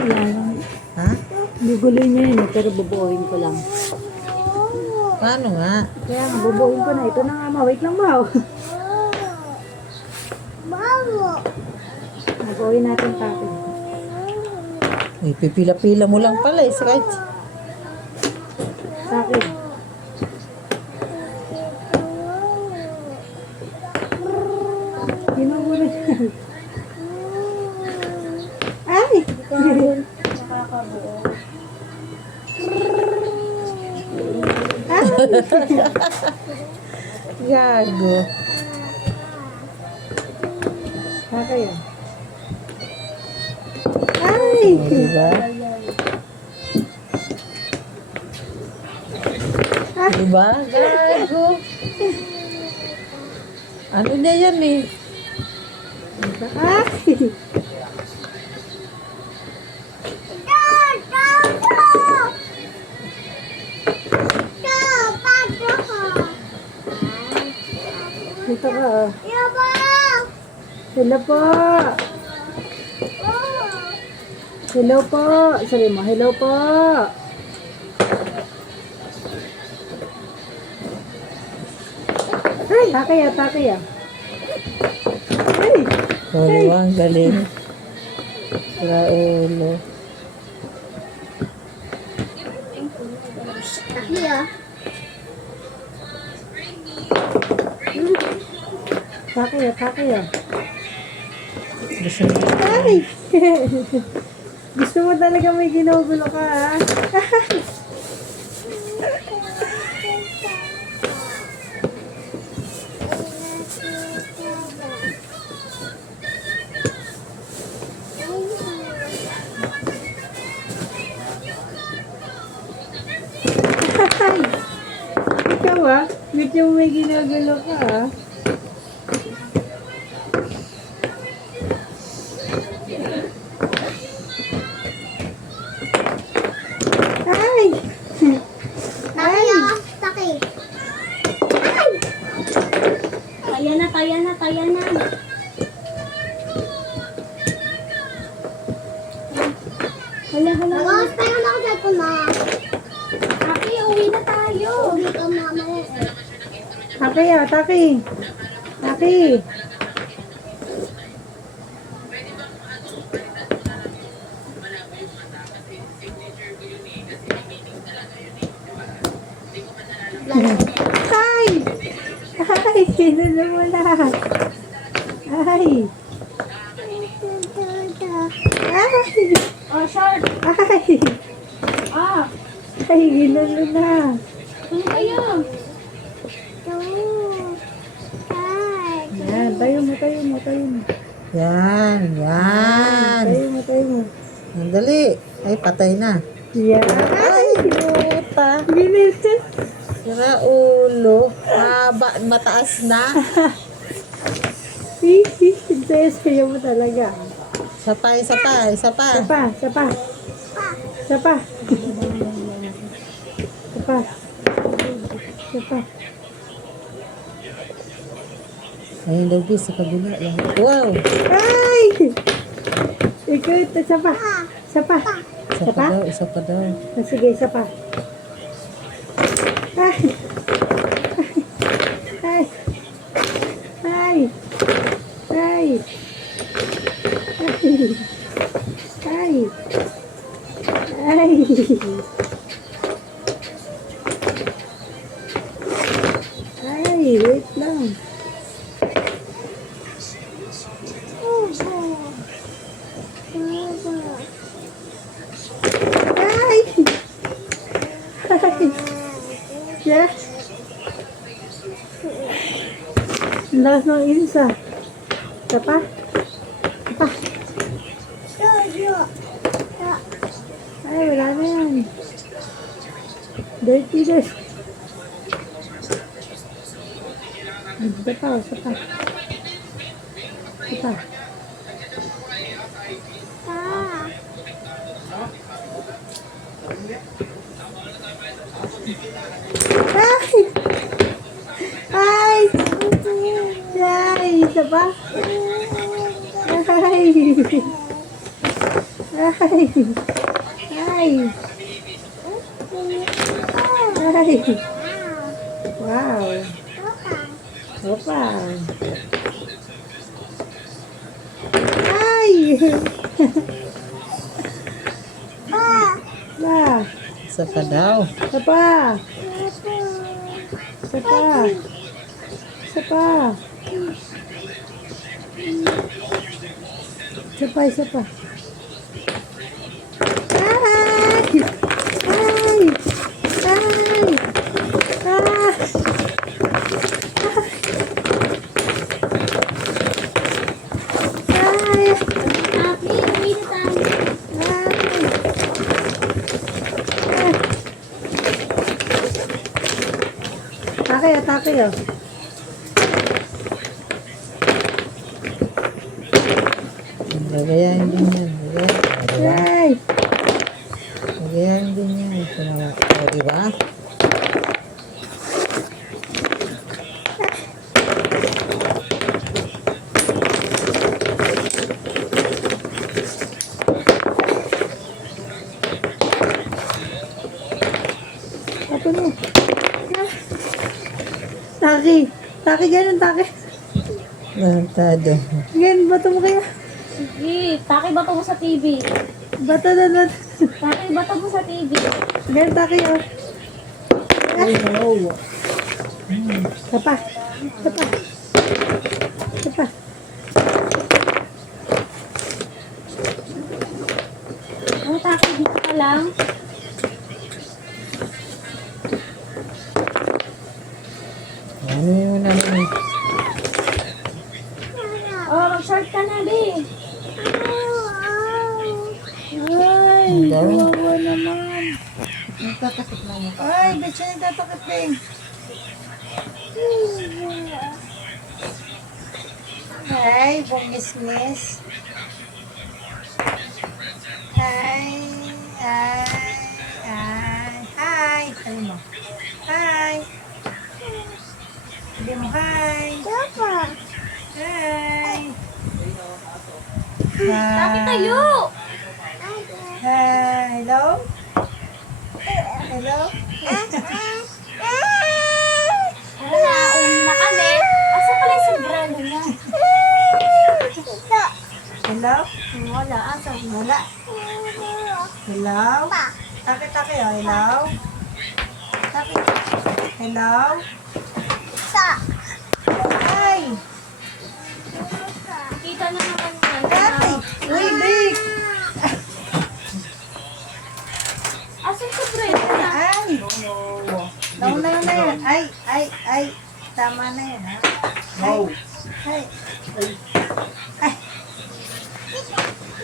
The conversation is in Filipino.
Ayan. Ha? Guguloy niya yun eh, pero bubuuin ko lang. Paano nga? Kaya nga, bubuuin ko na. Ito na nga, ma. Wait lang, ma. Bubuuin natin tatin. Ay, pipila-pila mo lang pala eh. Kahit... Sa akin. Ginugulo niya. Ay! Gago. Okay. Ay! Diba? Diba? Gago. Ano niya yan eh? Ay! Dito ka, oh. Hello po. Hello po. Sabi mo, hello po. Ay! Takay ah, takay ah. Ay! Oh, diba? Ang galing. Raulo. Takli ah. Takay ah, takay ah. Gusto mo? Ay! Gusto mo talaga may ginugulo ka, ha? Ay! Ikaw, ha? Medyo may ginugulo ka, ha? Ay! Takli ah. Takli. Ay! Kaya na, kaya na, kaya na. Hala, hala. Nag-hospital na ako dyan ko na. Taki, uwi na tayo. Uwi ka mamaya eh. Takay ah, takay. Takay. Ay! Ay! Sinunod mo na. Ay! Ay! Oh, short. Ay! Ah, Ay, ginano na. ano kayo? Yan, tayo mo, tayo mo, tayo mo. Yan, yan. Tayo mo, tayo mo. Ang dali. Ay, patay na. Yan. Ay, puta. Ginano. Raulo. Haba, mataas na. Sa'yo mo talaga. Isa pa, isa pa, isa pa. Sapa, sapa. Sapa. Sapa. Sapa. Ayun daw, bis, sa kabila lang. Wow! Ay! Ikaw ito, sapa. Sapa. Isa pa daw, isa pa daw. Ah, sige, sapa. Ay! Ay! Ay! Ay! Ay! Ay! Ay! Wait lang. Ay! Ay! Yes! Ang lakas ng iris ah. Isa pa? Isa pa? Ay, wala na yan. Dirty this. Isa pa, isa pa. Isa pa. Ay! Ay! Ay! Isa pa? Ay! Ay. Ay. Ay. Wow. Opa. Ay. Ba. Isa pa daw. Isa pa. Isa pa. Isa pa. Isa pa, isa pa. Ay! Ay! Ay! Ah! Ay! Happy, uwi na tayo. Atake, atake oh. Lagayan din yan. Lagayan. Ay! Lagayan din yan. O, diba? Apa mo? Taki. Taki, ganun, taki. Lantado. Ganun, bato mo kaya. Sige, taki bato mo sa TV. Bato na na. Taki bato mo sa TV. Ganun, taki oh. Ay, no. Isa pa. Isa pa. Isa pa. Ang taki dito ka lang. Ano yung naman? Oh, mag-short ka na, Bi. Ay, Ang dami. kawawa naman. Nagtatakot na mo. Ay, ba't siya nagtatakot na eh? Ay, bumisnis. Ay, ay, ay. Hi. Sabi mo. Hi. Sabi mo, hi. Hi. Taki tayo. Hi. Hello? Hello? Ano na, uwi na kami. Asa pala yung sombrero niya? Hello? Wala, asa? Wala. Hello? Taki-taki oh. Hello? Taki. Hello? Hi. Kita na naman yan. Taki. Uy, Big. Asa yung sombrero niya? Ay. Nauna na yan. Ay. Tama na yan, ha? No. Ay. Ay.